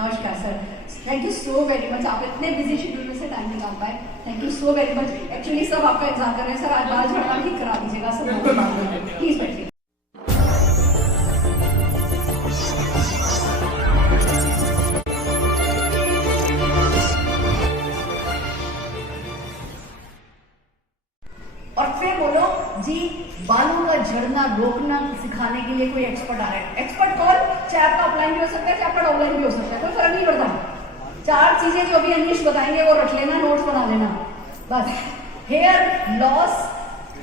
नमस्कार sir, thank you so very much. आप इतने बिजी शेड्यूल में से टाइम निकाल पाए, thank you so very much. Actually सब आपका इंतजार कर रहे हैं सर, आज बाल झड़ना ठीक करा दीजिएगा सर, प्लीज बैठिए। और फिर बोलो जी, बालों का झड़ना रोकना सिखाने के लिए कोई एक्सपर्ट आ रहा है। एक्सपर्ट कौन? चाहे आपका ऑफलाइन भी हो सकता है, चाहे आपका ऑफलाइन भी हो सकता है, कोई फर्क नहीं पड़ता। 4 चीजें जो भी अनिश बताएंगे वो रख लेना, नोट्स बना लेना बस। हेयर लॉस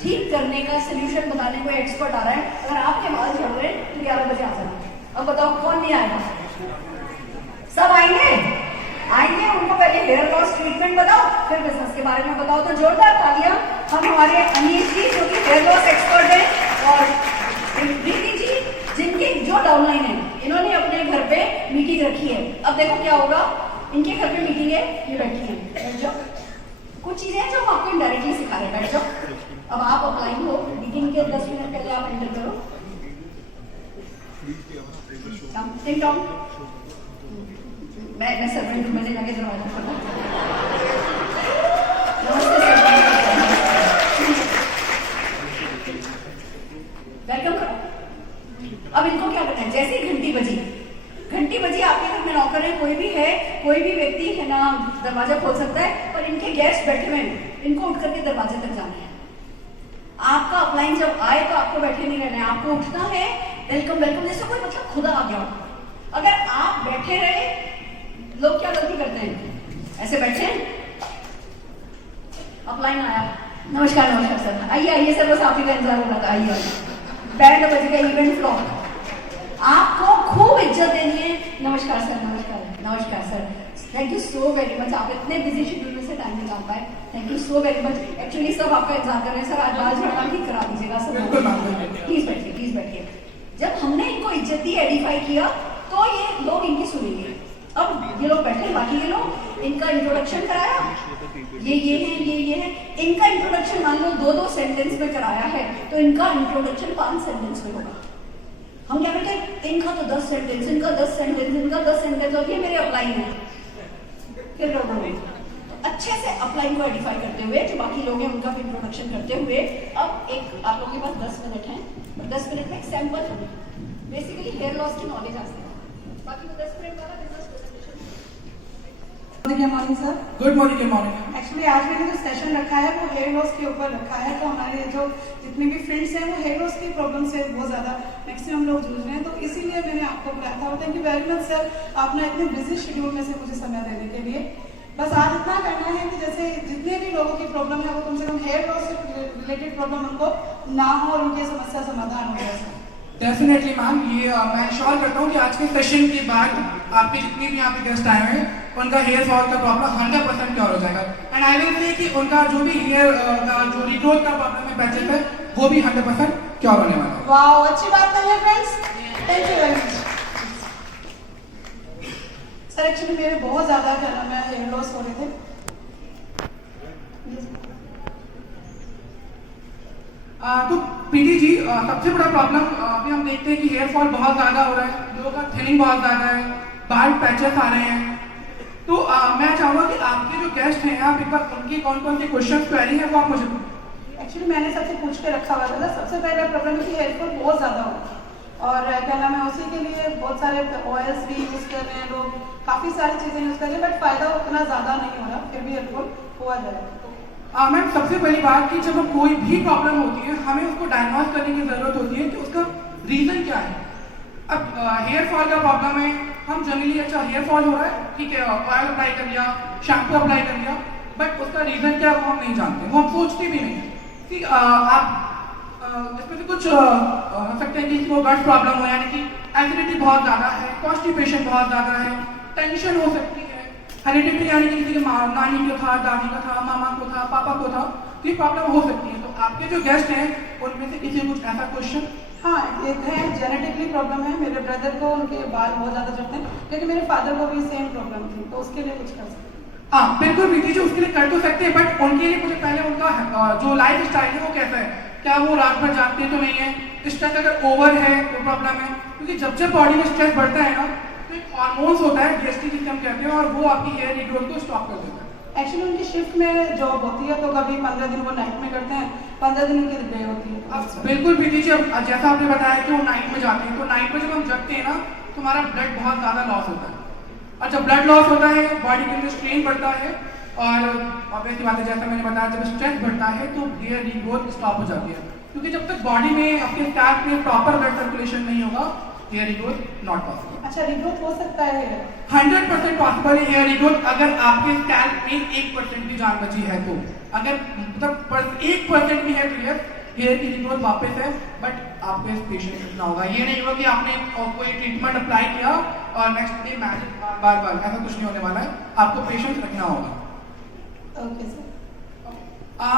ठीक करने का सोल्यूशन बताने कोई एक्सपर्ट आ रहा है। अगर आपके बाल झड़ रहे हैं तो 11 बजे आ जाना। अब बताओ कौन नहीं आएगा? सब आएंगे? आएंगे। उनको पहले हेयर लॉस ट्रीटमेंट बताओ, फिर बिजनेस के बारे में बताओ। तो जोरदार तालियां हम हमारे अनीश जी जो कि हेयर लॉस एक्सपर्ट है, और प्रीति जी जिनके जो डाउनलाइन है, इन्होंने अपने घर पे मीटिंग रखी है। अब देखो क्या होगा, इनके घर पे मीटिंग है, ये बैठी है, बैठ जाओ। कुछ चीजें हैं जो हम आपको इनडायरेक्टली सिखा रहे हैं, बैठ जाओ। अब आप अपलाइन हो, मीटिंग के 10 मिनट पहले आप एंटर करो। टिंग टॉन्ग, मैं सर्वेंट रूम में जाके दरवाजा खोला। नमस्ते सर, वेलकम करो। अब इनको क्या करना है? जैसे ही घंटी बजी आपके घर में नौकर है, कोई भी है, कोई भी व्यक्ति है ना, दरवाजा खोल सकता है, और इनके गेस्ट बैठे हुए हैं, इनको उठ करके दरवाजे तक जाना है। आपका अपलाइन जब आए तो आपको बैठे नहीं रहना है, आपको उठना है, वेलकम वेलकम, जैसे कोई मतलब खुदा आ गया हो। अगर आप बैठे रहे, लोग क्या गलती करते हैं, ऐसे बैठे, अपलाइन आया, नमस्कार नमस्कार सर, आइए आइए सर, बस आप ही का इंतजार हो रहा था, आइए आइए। बैंड बजेगा, इवेंट फ्लॉप, आपको खूब इज्जत देनी है। नमस्कार सर, नमस्कार नमस्कार sir, thank you so very much. आप इतने बिजी शेड्यूल में से टाइम निकाल पाए, thank you so very much. Actually सब आपका इंतजार कर रहे हैं सर, आज बाल झड़ना ठीक करा दीजिएगा सर, प्लीज बैठिए, प्लीज बैठिए। जब हमने इनको इज्जत दी, एडिफाई किया, तो ये लोग इनकी सुनेंगे। अब ये लोग बैठे, बाकी ये लोग, इनका इंट्रोडक्शन कराया, ये है, इनका इंट्रोडक्शन मान लो 2-2 सेंटेंस में कराया है, तो इनका इंट्रोडक्शन 5 सेंटेंस में होगा। हम क्या कहते हैं, इनका तो 10 सेंटेंस, इनका 10 सेंटेंस, इनका 10 सेंटेंस, और ये मेरे अपलाइन है, फिर गड़बड़। तो अच्छे से अपलाइन को आइडेंटिफाई करते हुए, जो बाकी लोग हैं उनका भी इंट्रोडक्शन करते हुए, अब एक आप लोगों के पास 10 मिनट है, और 10 मिनट में एक सैंपल है, बेसिकली हेयर लॉस की नॉलेज आ सकती है, बाकी तो 10 मिनट वाला business good morning sir. Good morning, good morning. Actually आज मैंने जो सेशन रखा है वो हेयर लॉस के ऊपर रखा है, तो हमारे जो जितने भी फ्रेंड्स हैं वो हेयर लॉस की प्रॉब्लम से बहुत ज़्यादा मैक्सिमम लोग जूझ रहे हैं, तो इसीलिए मैंने आपको बुलाया था। Thank you very much sir, आपने इतने बिजी शेड्यूल में से मुझे समय देने के लिए। बस आज इतना करना है कि जैसे जितने भी लोगों की प्रॉब्लम है वो कम से कम हेयर लॉस से रिलेटेड प्रॉब्लम उनको ना हो और उनकी समस्या समाधान हो जाए। डेफिनेटली मैम, ये मैं श्योर करता हूँ कि आज के सेशन के बाद आपके जितने भी यहाँ पे गेस्ट आए हैं उनका हेयर फॉल का प्रॉब्लम 100% क्योर हो जाएगा। एंड आई विल से कि उनका जो भी हेयर का जो रिग्रोथ का प्रॉब्लम है, पैचेस है, वो भी 100% क्योर होने वाला है। वाओ, अच्छी बात है friends, thank you very much sir. Actually मेरे बहुत ज़्यादा क्या नाम है हेयर लॉस हो रहे थे। तो प्रीति जी, सबसे बड़ा प्रॉब्लम अभी हम देखते हैं कि हेयर फॉल बहुत ज़्यादा हो रहा है, लोगों का थिनिंग बहुत ज़्यादा है, बाल पैचेस आ रहे हैं। तो मैं चाहूँगा कि आपके जो गेस्ट हैं, आप एक बार उनकी कौन कौन सी क्वेश्चन क्वेरी है वो आप मुझे। एक्चुअली मैंने सबसे पूछ के रखा हुआ था। सबसे पहला प्रॉब्लम है कि हेयर फॉल बहुत ज़्यादा हो, और क्या नाम है उसी के लिए बहुत सारे ऑयल्स भी यूज़ कर रहे हैं लोग, काफ़ी सारी चीज़ें यूज़ कर रहे हैं, बट फ़ायदा उतना ज़्यादा नहीं हो रहा, फिर भी हेयर फॉल हुआ जाएगा। मैम, सबसे पहली बात कि जब कोई भी प्रॉब्लम होती है, हमें उसको डायग्नोज करने की ज़रूरत होती है कि उसका रीज़न क्या है। अब हेयर फॉल का प्रॉब्लम है, हम जनरली अच्छा हेयर फॉल हो रहा है, ठीक है, ऑयल अप्लाई कर लिया, शैम्पू अप्लाई कर लिया, बट उसका रीज़न क्या है वो हम नहीं जानते, वो हम सोचते भी नहीं कि आप इसमें से कुछ हो सकते हैं कि किसी को गट प्रॉब्लम हो, यानी कि एसिडिटी बहुत ज़्यादा है, कॉन्स्टिपेशन बहुत ज़्यादा है, टेंशन हो सकती है, हेरिडिटी यानी कि किसी के नानी को था, दादी का था, मामा को था, पापा को था, ये प्रॉब्लम हो सकती है। तो आपके जो गेस्ट हैं उनमें से किसी कुछ ऐसा क्वेश्चन? हाँ, एक है जेनेटिकली प्रॉब्लम है, मेरे ब्रदर को उनके बाल बहुत ज़्यादा झड़ते हैं, क्योंकि मेरे फादर को भी सेम प्रॉब्लम थी, तो उसके लिए कुछ कर सकते हैं? हाँ बिल्कुल प्रीति जी, उसके लिए कर तो सकते हैं, बट उनके लिए मुझे पहले उनका जो लाइफ स्टाइल है वो कैसा है, क्या वो रात भर जागते तो नहीं है, स्ट्रेस अगर ओवर है तो प्रॉब्लम है, क्योंकि जब जब बॉडी में स्ट्रेस बढ़ता है ना तो एक हार्मोन्स होता है DHT जिसे हम कहते हैं, और वो आपकी हेयर रीग्रोथ को स्टॉप कर देता है। एक्चुअली उनकी शिफ्ट में जॉब होती है, तो कभी 15 दिन वो नाइट में करते हैं, 15 दिन उनकी डे होती है। अब बिल्कुल भी दीजिए, अब जैसा आपने बताया कि वो नाइट में जाते हैं, तो नाइट में जब हम जगते हैं ना तो हमारा ब्लड बहुत ज़्यादा लॉस होता है, और जब ब्लड लॉस होता है बॉडी के अंदर स्ट्रेन बढ़ता है, और ऑब्वियसली बात है जैसा मैंने बताया जब स्ट्रेस बढ़ता है तो हेयर रीग्रोथ स्टॉप हो जाती है, क्योंकि जब तक बॉडी में आपके स्कैल्प में प्रॉपर ब्लड सर्कुलेशन नहीं होगा हेयर रीग्रोथ नॉट पॉसिबल। अच्छा, रिग्रोथ हो सकता है? 100% पॉसिबल है हेयर रीग्रोथ, अगर आपके स्कैल्प में 1% भी जान बची है तो। अगर मतलब 1% भी है तो हेयर की रीग्रोथ वापस है, बट आपको इस पेशेंस रखना होगा। ये नहीं होगा कि आपने कोई ट्रीटमेंट अप्लाई किया और नेक्स्ट डे मैजिक बार बार, ऐसा कुछ नहीं होने वाला है, आपको पेशेंस रखना होगा। Okay sir.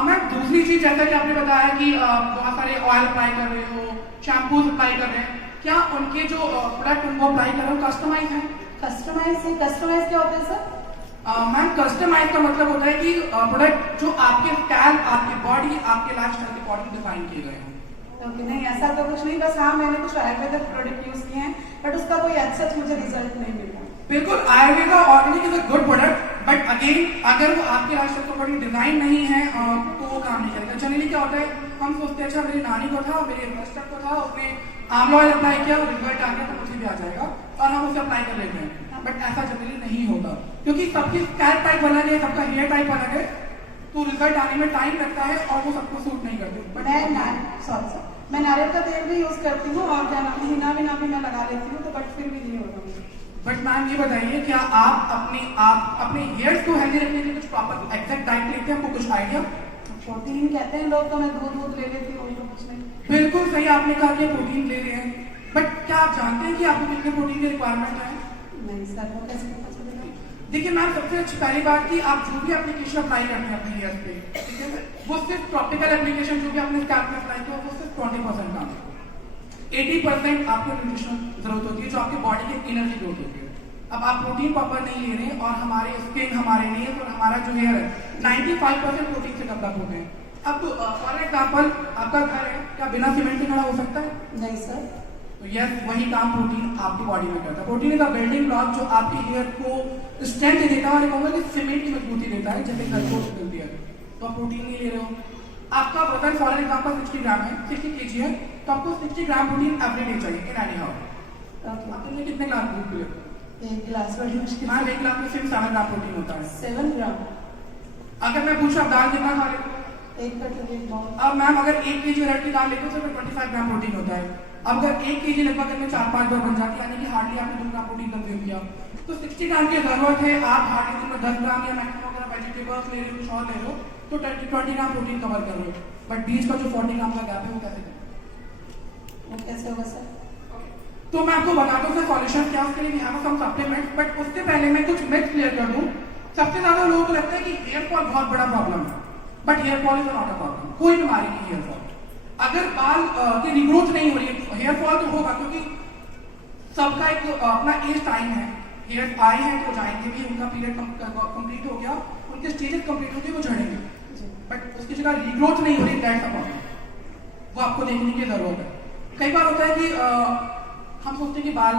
मैम दूसरी चीज, जैसा कि आपने बताया कि बहुत सारे ऑयल अप्लाई कर रहे हो, शैम्पूज अप्लाई कर रहे हैं, क्या उनके जो प्रोडक्ट उनको अप्लाई कर रहे हो कस्टमाइज है? कस्टमाइज क्या होता है सर? मैम कस्टमाइज का मतलब होता है कि प्रोडक्ट जो आपके स्कैल्प, आपकी बॉडी, आपके लाइफस्टाइल के अकॉर्डिंग डिजाइन किए गए हैं। ओके, नहीं ऐसा तो कुछ नहीं, बस हाँ मैंने कुछ आयुर्वेदिक प्रोडक्ट यूज किए हैं, बट उसका कोई अच्छा मुझे रिजल्ट नहीं मिला। बिल्कुल, Ayurveda organic is a good product, but again अगर वो आपके लाइफस्टाइल के अकॉर्डिंग डिजाइन नहीं है तो वो काम नहीं करेगा। जनरली क्या होता है, हम सोचते हैं अच्छा मेरी नानी को था, मेरे इन्वेस्टर को था, उसने आंवला ऑयल अप्लाई किया, रिजल्ट आ गया तो मुझे भी आ जाएगा और हम उसे अप्लाई कर लेते हैं, बट ऐसा जनरली नहीं होता, क्योंकि सबकी स्कैल्प टाइप अलग है, सबका हेयर टाइप अलग है, तो रिजल्ट आने में टाइम लगता है और वो सबको सूट नहीं करते। मैं नारियल का तेल भी यूज करती हूँ और क्या नाम है, हिना भी मैं लगा लेती हूँ, तो बट फिर भी नहीं होता मुझे। बट मैम ये बताइए, क्या आप अपने हेयर्स को हेल्दी रखने के लिए कुछ प्रॉपर एग्जैक्ट डाइट लेते हैं? आपको कुछ आइडिया? प्रोटीन कहते हैं लोग, तो मैं दूध ले लेती हूँ, तो कुछ नहीं। बिल्कुल सही, आपने कहा कि प्रोटीन ले रहे हैं, बट क्या आप जानते हैं कि आपको कितने प्रोटीन की रिक्वायरमेंट है? नहीं सर, वो कैसे पता चलेगा? देखिए मैम, सबसे अच्छी पहली बात कि आप जो भी एप्लीकेशन अप्लाई करते हैं अपने हेयर पे, ठीक है, वो सिर्फ टॉपिकल एप्लीकेशन जो भी आपने स्कैल्प में अप्लाई किया वो सिर्फ 20% काम है। 80% आपको न्यूट्रिशन जरूरत होती है, जो आपके बॉडी की एनर्जी ग्रोथ होती है। अब आप प्रोटीन प्रॉपर नहीं ले रहे हैं और हमारे स्किन, हमारे नेल्स और हमारा जो हेयर है 95% प्रोटीन से डेवलप होते हैं। अब फॉर एग्जाम्पल आपका घर है, क्या बिना सीमेंट के खड़ा हो सकता है? नहीं सर। तो यस, वही काम प्रोटीन आपकी बॉडी में करता है। Protein is a building block जो आपके हेयर को स्ट्रेंथ देता है, और कहूँगा कि सीमेंट की मजबूती देता है, जैसे घर को मिलती है। तो आप प्रोटीन नहीं ले रहे हो, आपका वजन फॉर एग्जाम्पल 60 ग्राम है, 60 kg है, तो आपको 60 ग्राम प्रोटीन एवरीडे चाहिए इन एनी हाउ। आप दिन में कितने ग्लास दूध पीते हो? 1 गिलास बड़ी मुश्किल। हाँ, 1 गिलास में सिर्फ 7 ग्राम प्रोटीन होता है। 7 ग्राम? अगर मैं पूछूं आप दाल कितना खा लेते हो? 1 कटोरी बहुत। अब मैम अगर 1 kg अरहर की दाल लेते हो तो 25 ग्राम प्रोटीन होता है। अब अगर 1 kg लगभग में 4-5 बार बन जाती है, यानी कि हार्डली आपने 2 ग्राम प्रोटीन कंज्यूम किया, तो 60 ग्राम की जरूरत है। आप हार्डली दिन में 10 ग्राम या मैक्सिमम अगर वेजिटेबल्स ले रहे हो, कुछ और ले रहे हो, तो 20 ग्राम प्रोटीन कवर कर रहे हो, बट बीच का जो 40 ग्राम का गैप है वो कैसे करें? वो कैसे होगा सर? तो मैं आपको बताता हूँ सॉल्यूशन क्या, उसके लिए भी हैव सम सप्लीमेंट्स, बट उससे पहले मैं कुछ मिथ क्लियर कर दूं। सबसे ज्यादा लोगों को लगता है कि हेयर फॉल बहुत बड़ा प्रॉब्लम है, but here fall is not a problem. कोई बीमारी नहीं हेयर फॉल। अगर बाल की रिग्रोथ नहीं हो रही है, हेयर फॉल तो होगा, क्योंकि सबका एक अपना एज टाइम है। हेयर आए हैं तो जाएंगे भी, उनका पीरियड कंप्लीट हो गया, उनके स्टेजेस कंप्लीट हो गए, वो झड़ेंगे, बट उसकी जगह रिग्रोथ नहीं हो रही, दैट्स अ प्रॉब्लम। वो आपको देखने की जरूरत है। कई बार होता है कि हम सोचते हैं कि बाल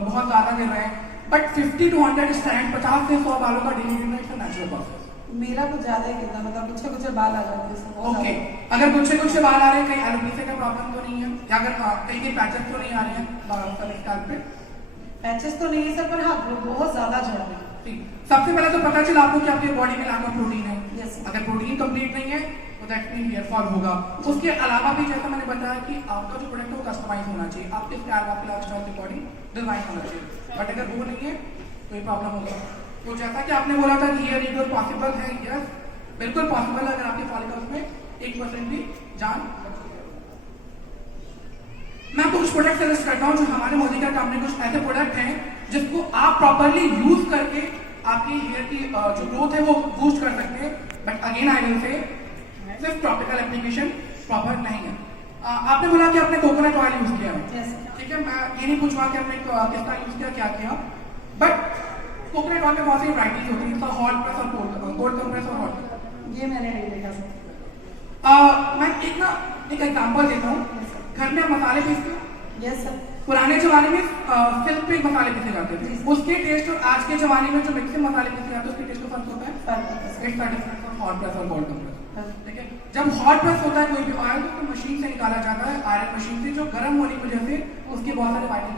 बहुत ज्यादा गिर रहे हैं, बट 50 to 100 स्ट्रैंड, 50 से 100 बालों का डेली गिरना इट्स अ नेचुरल प्रोसेस। मेरा कुछ ज्यादा ही गिरता, मतलब कुछ बाल आ जाते हैं। ओके, अगर कुछ बाल आ रहे हैं, कहीं एलोपेशिया का प्रॉब्लम तो नहीं है, या अगर कहीं पैचेस तो नहीं आ रहे हैं स्कैल्प पे? पैचेस तो नहीं है सर, पर हाँ बहुत ज्यादा झड़ रहे हैं। ठीक, सबसे पहले तो पता चला आपको कि आपकी बॉडी में लैक ऑफ प्रोटीन है। Yes, sir. अगर प्रोटीन कंप्लीट नहीं है तो दैट मीन हेयर फॉल होगा। उसके अलावा भी जैसा मैंने बताया कि आपका जो प्रोडक्ट है वो कस्टमाइज होना चाहिए, आपके स्कैल्प, आपके लाइफस्टाइल के अकॉर्डिंग डिजाइन होना चाहिए, बट अगर वो नहीं है तो ये प्रॉब्लम होगा। तो जैसा कि आपने बोला था कि हेयर रीग्रोथ पॉसिबल है, यस बिल्कुल पॉसिबल है, अगर आपके फॉलिकल्स में 1% भी जान। मैं आपको कुछ प्रोडक्ट सजेस्ट करता हूँ जो हमारे मोदी का कंपनी, कुछ ऐसे प्रोडक्ट हैं जिसको आप प्रॉपरली यूज करके आपकी हेयर की जो ग्रोथ है वो बूस्ट कर सकते हैं, but again I will say सिर्फ टॉपिकल एप्लीकेशन प्रॉपर नहीं है। आपने बोला कि आपने कोकोनट ऑयल यूज किया है, ठीक है, मैं ये नहीं पूछूंगा कि आपने किसका यूज किया, क्या किया, बट कोकोनट ऑयल में बहुत सी वराइटीज होती है, हॉट प्रेस और कोल्ड कंप्रेस और हॉट। ये मैंने नहीं देखा सर। मैं एक एग्जांपल देता हूँ। घर में आप मसाले पीसते हो? Yes sir. पुराने जमाने में सिल्क पे मसाले पीसे जाते थे, उसके टेस्ट और आज के जमाने में जो मिक्सिंग मसाले पीसे जाते हैं उसके टेस्ट में फर्क होता है। It's the difference of hot press और कोल्ड कंप्रेस। ठीक है, जब हॉट प्रेस होता है कोई भी ऑयल तो मशीन से निकाला जाता है, आयरन मशीन से, जो गर्म होने की वजह से उसके बहुत सारे वाइटल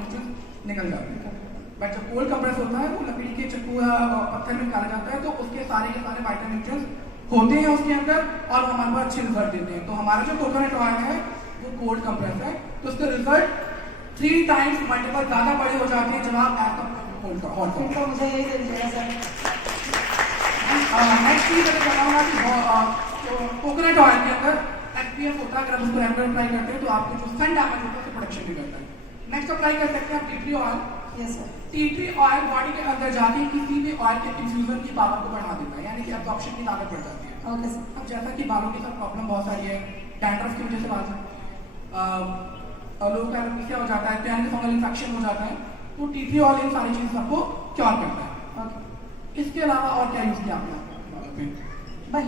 निकल जाते हैं। बट जब कोल्ड कंप्रेस होता है वो लकड़ी के चक्कू या पत्थर में निकाला जाता है, तो उसके सारे के सारे वाइटल न्यूट्रिएंट्स होते हैं उसके अंदर और वो हमारे पास अच्छे रिजल्ट देते हैं। तो हमारा जो कोकोनट ऑयल है वो कोल्ड कंप्रेस है, तो उसके रिजल्ट 3 टाइम्स मल्टीपल ज्यादा बड़े हो जाते हैं जब आप ऐसा हॉट तो मुझे यही दे दीजिएगा सर। नेक्स्ट चीज अगर बताऊंगा कि कोकोनट ऑयल के अंदर एसपीएफ होता है, अगर आप उसको रेगुलर अप्लाई करते हैं तो आपको जो सन डैमेज होता है उससे प्रोटेक्शन भी करता है। नेक्स्ट अप्लाई कर सकते हैं आप T tree oil. Yes sir. T tree oil body के अंदर जाके किसी भी ऑयल के इन्फ्यूजन की पावर को बढ़ा देता है, यानी कि एब्जॉर्प्शन की ताकत बढ़ जाती है। Okay sir. अब जैसा कि बालों के साथ प्रॉब्लम बहुत सारी है, डैंड्रफ की वजह से बाल लोगों का एलोपेशिया हो जाता है, पैन में फंगल इन्फेक्शन हो जाता है, तो टी ट्री ऑयल इन सारी चीज़ सबको क्योर करता है। ओके। इसके अलावा और क्या यूज किया आपने?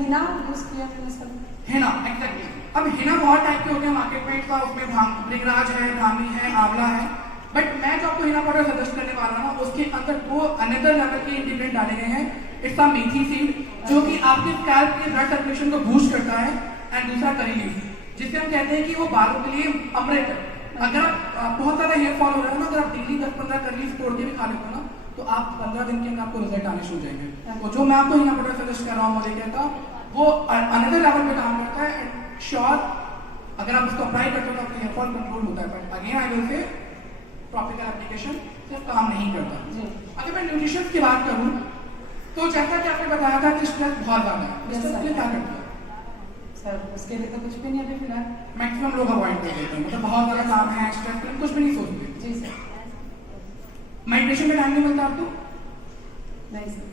हिना यूज किया मैंने सर। हिना, एग्जैक्टली। अब हिना बहुत टाइप के होते हैं मार्केट में, इसका उसमें भृंगराज है, ब्राह्मी है, आंवला है, बट मैं जो आपको हिना पाउडर सजेस्ट करने वाला हूँ उसके अंदर 2 अनदर लेवल के इंग्रेडिएंट डाले गए हैं। इट्स अ मेथी सीड जो कि आपके स्कैल्प के ब्लड सर्कुलेशन को बूस्ट करता है, एंड दूसरा करी लीफ जिसे हम कहते हैं कि वो बालों के लिए अमृत है। अगर आप बहुत ज्यादा हेयर फॉल हो रहा है ना, अगर आप डेली 10-15 करी लीफ तोड़ के भी खा लेते हो ना, तो आप 15 दिन के अंदर आपको रिजल्ट आने शुरू हो जाएंगे। तो जो मैं आपको हिना पाउडर सजेस्ट कर रहा हूँ मुझे कहता वो अनदर लेवल पे काम करता है, एंड श्योर अगर आप उसको अप्लाई करते हो तो आपका हेयर फॉल कंट्रोल होता है। But again I will say topical application सिर्फ काम नहीं करता। अगर मैं न्यूट्रिशन की बात करूँ तो जैसा कि आपने बताया था कि स्ट्रेस बहुत ज्यादा है, इसके लिए क्या करते हैं? सर उसके लिए तो कुछ भी नहीं अभी फिलहाल। मैक्सिमम लोग अवॉइड कर देते हैं, मतलब बहुत ज्यादा काम है, स्ट्रेस है, कुछ भी नहीं सोचते। जी सर। मेडिटेशन में टाइम नहीं मिलता आपको? नहीं sir.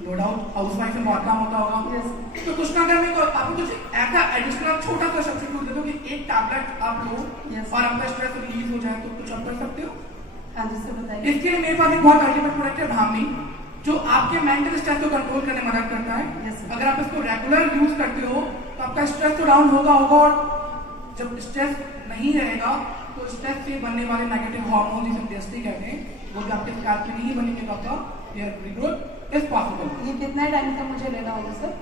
No doubt housewife में बहुत काम होता होगा। यस। तो कुछ ना करने को आपको कुछ ऐसा एडिशनल छोटा सा सब्स्टिट्यूट दे दो कि एक टैबलेट आप लो Yes. और आपका स्ट्रेस रिलीज हो जाए, तो कुछ आप कर सकते हो। हाँ जी सर बताइए। इसके लिए मेरे पास एक बहुत अल्टीमेट प्रोडक्ट है ब्राह्मी, जो आपके मेंटल स्ट्रेस को कंट्रोल करने में मदद करता है। Yes, sir. अगर आप इसको रेगुलर यूज करते हो तो आपका स्ट्रेस तो डाउन होगा और जब स्ट्रेस नहीं रहेगा तो स्ट्रेस से बनने वाले नेगेटिव हार्मोन जिसे टेस्टी कहते हैं वो भी आपके स्कैल्प पे नहीं बनेंगे, तो आपका हेयर रिग्रोथ इज पॉसिबल। ये कितने टाइम तक मुझे लेना होगा सर?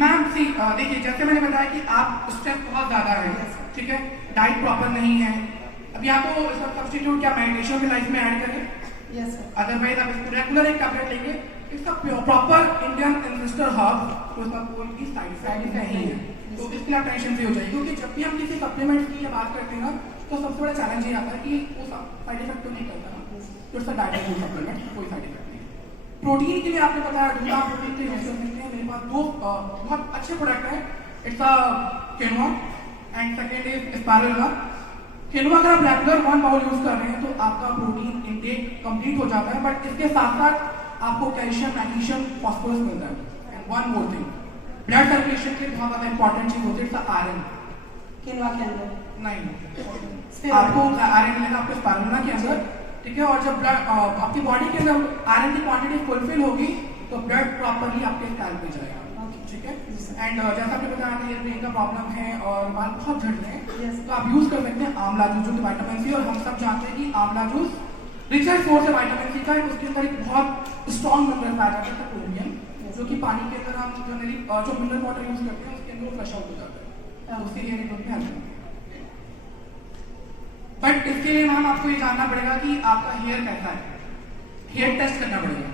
मैम सी देखिए, जैसे मैंने बताया कि आप स्ट्रेस बहुत ज्यादा है, Yes, sir. ठीक है, डाइट प्रॉपर नहीं है, अब या तो इसका सब्स्टिट्यूट क्या मेडिटेशन भी लाइफ में ऐड करें, यस सर। अदरवाइज आप इसको रेगुलर एक टैबलेट लेंगे। इसका प्रॉपर इंडियन एंसेस्टर हर्ब, तो इसका कोई भी साइड इफेक्ट नहीं है, तो इसके लिए आप टेंशन फ्री हो जाइए। क्योंकि जब भी हम किसी सप्लीमेंट की बात करते हैं ना, तो सबसे बड़ा चैलेंज ये आता है कि वो साइड इफेक्ट तो नहीं करता ना, तो इसका डाइट फूड सप्लीमेंट कोई साइड इफेक्ट नहीं। प्रोटीन के लिए आपने बताया दूध, आप प्रोटीन के यूज कर सकते हैं। मेरे पास 2 बहुत अच्छे प्रोडक्ट हैं। It's a quinoa and second is spirulina. Quinoa अगर आप रेगुलर 1 बाउल यूज कर रहे हैं तो आपका प्रोटीन इंटेक कंप्लीट हो जाता है, बट इसके साथ साथ आपको कैल्शियम, मैग्नीशियम, फास्फोरस मिलता है। And one more thing, blood circulation के लिए बहुत ज्यादा इंपॉर्टेंट चीज होती है इट्स आयरन। किनवा के अंदर नहीं, आपको आयरन मिलेगा आपके स्पारुलिना के अंदर, ठीक है, और जब ब्लड आपकी बॉडी के अंदर आयरन की क्वांटिटी फुलफिल होगी तो ब्लड प्रॉपरली आपके स्कैल्प में जाएगा। ठीक है, एंड जैसा आपने बताया हेयर ब्रेन का प्रॉब्लम है और बाल बहुत झड़ रहे हैं, Yes. तो आप यूज कर सकते हैं आंवला जूस, जो विटामिन सी, और हम सब जानते हैं कि आंवला जूस रिचर्ड सोर्स है विटामिन सी का। उसके अंदर एक बहुत स्ट्रॉन्ग मिनरल पाया जाता है क्रोमियम, जो कि पानी के अंदर हम जनरली जो मिनरल वाटर यूज करते हैं उसके अंदर फ्लश आउट हो जाता है, उससे हेयर ग्रोथ में हेल्प होती है। बट इसके लिए मैम आपको ये जानना पड़ेगा कि आपका हेयर कैसा है, हेयर टेस्ट करना पड़ेगा।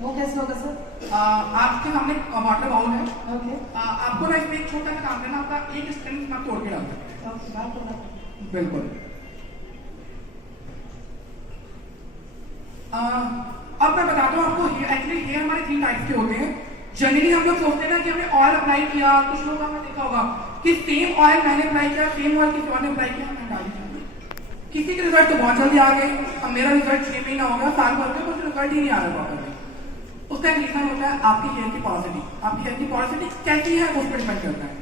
वो कैसे होगा सर? आपके सामने वाटर बाउल है, ओके। आपको ना इसमें एक छोटा सा काम करना, आपका एक स्टेम आप तोड़ के डाल सकते हैं। ओके, बात होगा। बिल्कुल। अब मैं बताता हूँ आपको, एक्चुअली हेयर हमारे 3 टाइप्स के होते हैं। जनरली हम लोग सोचते हैं ना कि हमने ऑयल अप्लाई किया, कुछ लोग आपने देखा होगा कि सेम ऑयल मैंने अप्लाई किया, सेम ऑयल किसी और ने अप्लाई किया, मैंने डाल दिया। किसी के रिजल्ट तो बहुत जल्दी आ गए, अब मेरा रिजल्ट 6 महीना हो गया, साल भर में कुछ रिजल्ट ही नहीं आ रहा प्रॉपरली। उसका एक रीजन होता है आपकी हेयर की पोरोसिटी। आपकी हेयर की पोरोसिटी कैसी है उस पर डिपेंड करता है।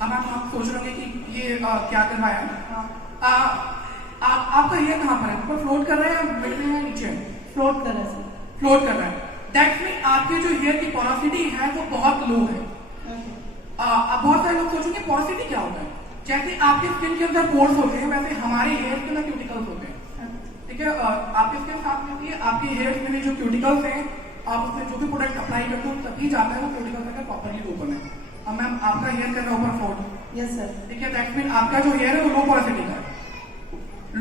अब आप सोच रहे होंगे कि ये क्या करवाया है। आपका हेयर कहाँ पर है, ऊपर फ्लोट कर रहा है या मिड में है, नीचे है? फ्लोट कर रहा है सर। फ्लोट कर रहा है, दैट्स मीन आपके जो हेयर की पोरोसिटी है वो बहुत लो है। ओके। अब बहुत सारे लोग सोचेंगे पोरोसिटी क्या होता है। जैसे आपके स्किन के अंदर पोर्स होते हैं वैसे हमारे हेयर के अंदर क्यूटिकल्स होते हैं, ठीक है। आपकी स्किन साफ होती है, आपके हेयर में जो क्यूटिकल्स हैं आप उसमें जो भी प्रोडक्ट अप्लाई करते हो तभी जाता है वो क्यूटिकल्स अगर प्रॉपरली ओपन है। अब मैम आपका हेयर कर रहा है ऊपर फ्लोट, यस सर, ठीक है, दैट मीन आपका जो हेयर है वो लो पोरोसिटी का है।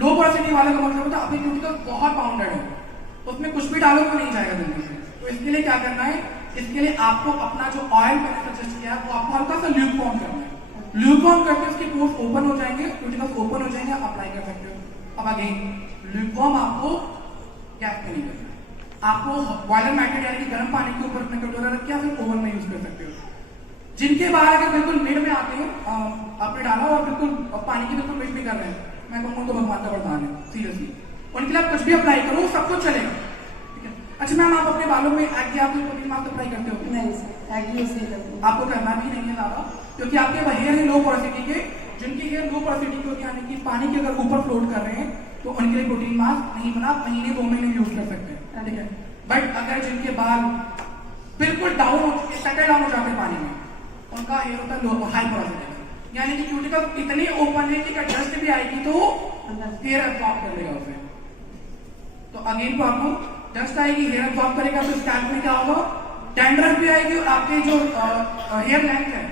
लो पोरोसिटी वाले का मतलब होता है आपके क्यूटिकल्स बहुत बाउंडेड है, उसमें कुछ भी डालो तो नहीं जाएगा जल्दी से। तो इसके लिए क्या करना है, इसके लिए आपको अपना जो ऑयल मैंने सजेस्ट किया है वो आपको हल्का सा ल्यूकवार्म करना है। ल्यूकवार्म करके उसके पोर्स ओपन हो जाएंगे, क्यूटिकल्स ओपन हो जाएंगे, आप अप्लाई कर सकते हो। अब अगेन ल्यूकवार्म आपको गैस में नहीं करना है, आपको बॉयलर मेथड यानी कि गर्म पानी के ऊपर अपना कटोरा रख के फिर ओवन में यूज कर सकते हो। जिनके बाल अगर बिल्कुल मिड में आते हैं, आपने डाला और बिल्कुल पानी की बिल्कुल मिड में कर रहे हैं, मैं कहूँगा तो भगवान का वरदान है सीरियसली, उनके लिए आप कुछ भी अप्लाई करो सब कुछ चलेगा, ठीक है। अच्छा मैम आप अपने बालों में एग या प्रोटीन मास्क अप्लाई करते हो? नहीं सर, एग यूज नहीं करती। आपको करना भी नहीं है ज्यादा, क्योंकि आपके हेयर है लो पोरोसिटी के, जिनकी हेयर लो पोरोसिटी के यानी कि पानी के अगर ऊपर फ्लोट कर रहे हैं तो उनके लिए प्रोटीन मास्क नहीं बना, महीने 2 महीने यूज कर सकते हैं, ठीक है। बट अगर जिनके बाल बिल्कुल डाउन हो चुके, सेटल डाउन हो जाते हैं पानी में, उनका हेयर होता है लो हाई पोरोसिटी, यानी कि क्यूटिकल इतनी ओपन है कि डस्ट भी आएगी तो हेयर अब्सॉर्ब कर लेगा उसे। तो अगेन प्रॉब्लम, डस्ट आएगी, हेयर अब्सॉर्ब करेगा तो स्कैल्प में क्या होगा, डैंड्रफ भी आएगी और आपके जो हेयर लेंथ है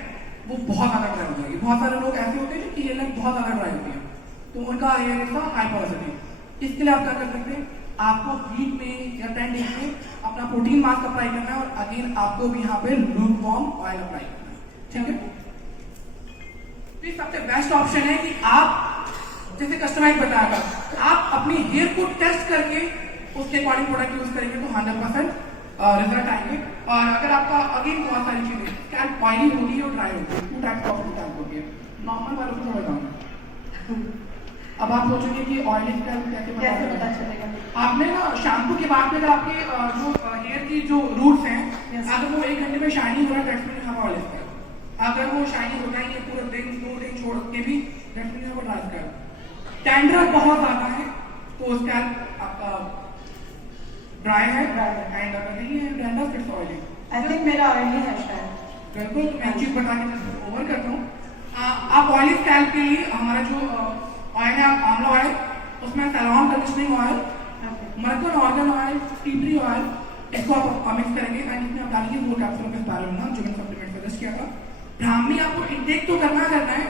वो बहुत ज्यादा ड्राई हो जाएगी। बहुत सारे लोग ऐसे होते हैं जिनकी हेयर लेंथ बहुत ज्यादा ड्राई होती है, तो उनका हेयर इसका हाई पोरोसिटी। इसके लिए आप क्या कर सकते हैं, आपको वीक में या 10 डेज में अपना प्रोटीन मास्क अप्लाई करना है और अगेन आपको भी यहाँ पे लूकवार्म ऑयल अप्लाई करना है, ठीक है। तो सबसे बेस्ट ऑप्शन है कि आप जैसे कस्टमाइज बताया था, आप अपनी हेयर को टेस्ट करके उसके अकॉर्डिंग प्रोडक्ट यूज करेंगे तो 100% रिजल्ट आएंगे। और अगर आपका अगेन बहुत सारी चीजें स्कैल्प ऑयली होती है और ड्राई होती है, 2 टाइप्स ऑफ स्कैल्प होती है, नॉर्मल वालों को मैं बताऊंगा। अब आप सोचोगे कि ऑयली स्कैल्प कैसे पता चलेगा? आपने ना शैम्पू के बाद में अगर आपके जो हेयर की जो रूट्स हैं अगर वो 1 घंटे में शाइनिंग हो रहा है that's mean you have oily scalp. अगर वो शाइनिंग हो जाएगी पूरे दिन 2 दिन छोड़ के भी that's mean you have dry scalp. Dandruff बहुत ज्यादा है तो स्कैल्प आपका ड्राई है, एंड अगर नहीं है dandruff it's oily. I think मेरा ऑयली है शायद। बिल्कुल, तो मैं चीज बता के मैं ओवर करता हूँ। आप ऑयली स्कैल्प के लिए हमारा जो ऑयल है आंवला ऑयल, उसमें salon conditioning oil, Moroccan argan oil, tea tree oil, इसको आप मिक्स करेंगे एंड इसमें आप डालेंगे 2 कैप्सूल ऑफ स्पारुलिना जो मैंने सप्लीमेंट सजेस्ट किया था। ब्राह्मी आपको इंटेक तो करना है,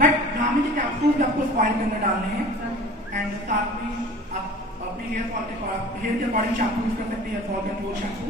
बट ब्राह्मी के कैप्सूल भी आपको ऑयल के अंदर डालने हैं एंड साथ में आप अपने हेयर के अकॉर्डिंग शैम्पू यूज कर सकते हैं, fall control shampoo.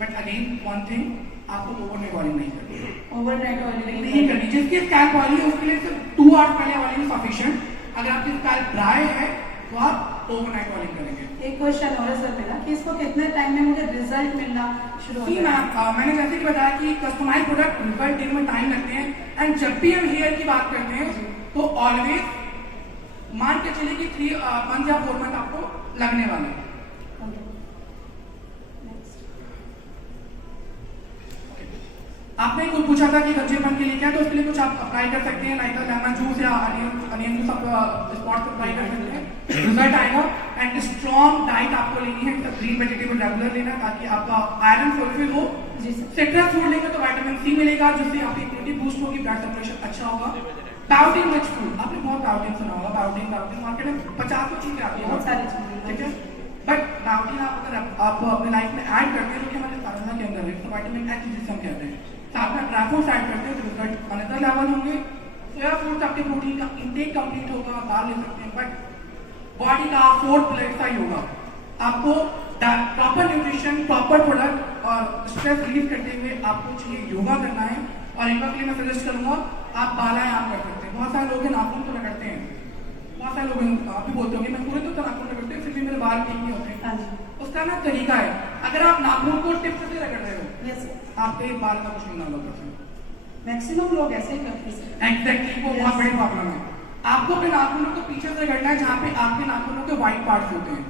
But again one thing, आपको ओवरनाइट ऑयलिंग नहीं करनी है, ओवरनाइट ऑयलिंग नहीं करनी। जिसकी स्कैल्प ऑयली है उसके लिए सिर्फ 2 आवर्स पहले ऑयलिंग सफिशिएंट। अगर आपकी स्कैल्प ड्राई है तो आप ओवरनाइट ऑयलिंग करेंगे। एक क्वेश्चन और है सर मेरा कि इसको कितने टाइम में मुझे रिजल्ट मिलना शुरू होता है? मैम मैंने जैसे कि बताया कि कस्टमाइज प्रोडक्ट रिजल्ट देने में टाइम लगते हैं एंड जब भी हम हेयर की बात करते हैं तो ऑलवेज मान के चलिए कि 3 मंथ या 4 मंथ आपको लगने वाले हैं। आपने कुछ पूछा था कि गंजेपन के लिए क्या, तो उसके लिए कुछ आप अप्लाई कर सकते हैं, लाइक लेमन जूस या अनियन जूस आप स्पॉट अप्लाई कर सकते हैं, रिजल्ट आएगा। एंड स्ट्रॉन्ग डाइट आपको लेनी है, ग्रीन वेजिटेबल रेगुलर लेना ताकि आपका आयरन फुलफिल हो। सिट्रस फ्रूट लेंगे तो विटामिन सी मिलेगा जिससे आपकी इम्यूनिटी बूस्ट होगी, ब्लड सर्कुलेशन अच्छा होगा। बायोटिन रिच फूड, आपने बहुत बायोटिन सुना होगा, बायोटिन मार्केट में 50 चीजें आती है, बहुत सारी चीजें, ठीक है। बट बायोटिन आप अगर आप अपने लाइफ में ऐड करते हैं जो कि हमारे साधना के अंदर है, तो विटामिन एच जिसे हम कहते हैं, साथ में ड्राई फ्रूट्स ऐड करते हैं तो रिजल्ट अनदर लेवल होंगे। सोया फ्रूट्स आपके प्रोटीन का इंटेक कंप्लीट होगा, दाल ले सकते हैं, बट बॉडी का 4th प्लेट का योगा, आपको प्रॉपर न्यूट्रिशन, प्रॉपर प्रोडक्ट और स्ट्रेस रिलीज करते हुए आपको चाहिए योगा करना है। और योगा के लिए मैं सजेस्ट करूंगा आप बालायाम कर सकते हैं। बहुत सारे लोग नाखून तो रगड़ते हैं, बहुत सारे लोग आप भी बोलते हो कि मैं पूरे तो नाखून रगड़ते हैं फिर भी मेरे बाल ठीक नहीं होते। उसका ना तरीका है, अगर आप नाखून को टिप से रगड़ रहे हो आपके बाल का कुछ नहीं होगा। मैक्सिमम लोग ऐसे ही करते हैं। एग्जैक्टली, वो बहुत बड़ी प्रॉब्लम है। आपको अपने नाखूनों को पीछे से रगड़ना है जहाँ पे आपके नाखूनों के व्हाइट पार्ट्स होते हैं।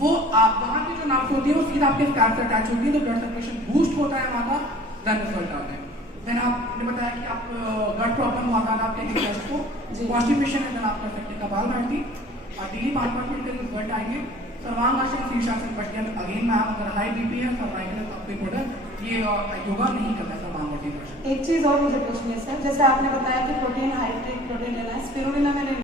वो आप वहाँ की जो नाक होती है वो सीधा आपके स्कैल्प से अटैच होती है, तो ब्लड सर्कुलेशन बूस्ट होता है वहाँ का, देन रिजल्ट आता है। देन आपने बताया कि आप गट प्रॉब्लम हुआ था आपके इंटेस्ट को, कॉन्स्टिपेशन है, देन आप कर सकते हैं कपाल भाती और डेली 5 मिनट के रिजल्ट आएंगे। सर्वांग आसन, शीर्षासन, बट अगेन मैम अगर हाई बीपी है सर्वाइकल आपके प्रोडक्ट ये योगा नहीं करना ऐसा मान लीजिए। एक चीज और मुझे पूछनी है सर, जैसे आपने बताया कि प्रोटीन हाइड्रेट प्रोटीन लेना है, स्पिरुलिना मैंने